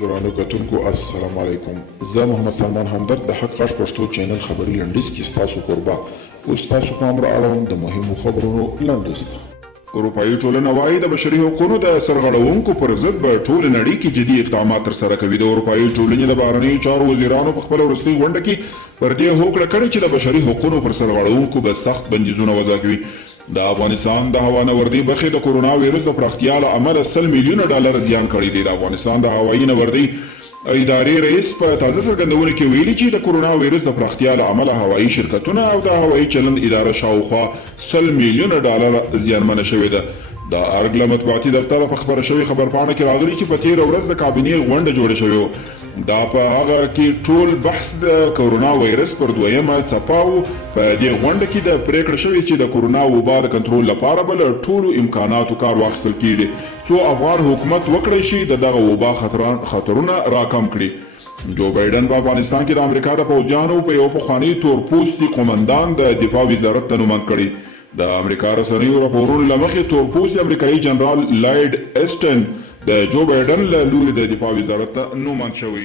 درانو کتونکو السلام علیکم. زه محمد سلمان همدرد د حق غږ پښتو چینل خبري لنډیز کې ستاسو کوربه اوس تاسو پام را اړوم د مهمو خبرونو لنډیز ته. اروپایي ټولنه وایي د بشري حقوقو د سرغړونکو پر ضد په ټوله نړۍ کې جدي اقدامات ترسره کوي. د اروپایي ټولنې د بهرنیو چارو وزیرانو په خپله وروستۍ غونډه کې پر دې هوکړه کړې چې د بشري حقوقو پر سرغړونکو به سخت بندیزونه وضع کوي. د افغانستان د هوانوردي برخې د کورونا ویروس د پراختیا له امله 100 میلیونه ډالر زیان کړی دی. د افغانستان د هوایي نوردۍ ادارې رئیس په تازه څرګندونه کې ویلي چې د کورونا ویروس د پراختیا له امله هوایي شرکتونه او د هوایي چلند اداره شاوخوا 100 میلیونه ډالر زیانمنه شوې ده. د ارګ له مطبوعاتي دفتره په خبره شوې خبرپاڼه کې راغلي چې په تېره ورځ د کابینې غونډه جوړه شوې وه. دا په هغه کې ټول بحث د کورونا ویروس پر دویمه څپه و. په دې غونډه کې د پریکړه شوې چې د کورونا وبا د کنټرول لپاره به له ټولو امکاناتو کار واخیستل کیږي څو افغان حکومت وکړی شي د دغه وبا خطرونه راکم کړي. جو بایډن په افغانستان کې د امریکا د پوځیانو په یو پخواني تورپوستي قومندان د دفاع وزارت ته نوماند کړي. د امریکا رسنیو راپورونو له مخې تورپوستي امریکایي جنرال لایډ اسټن د جو بایډن له لوري د دفاع وزارت ته نوماند شوی.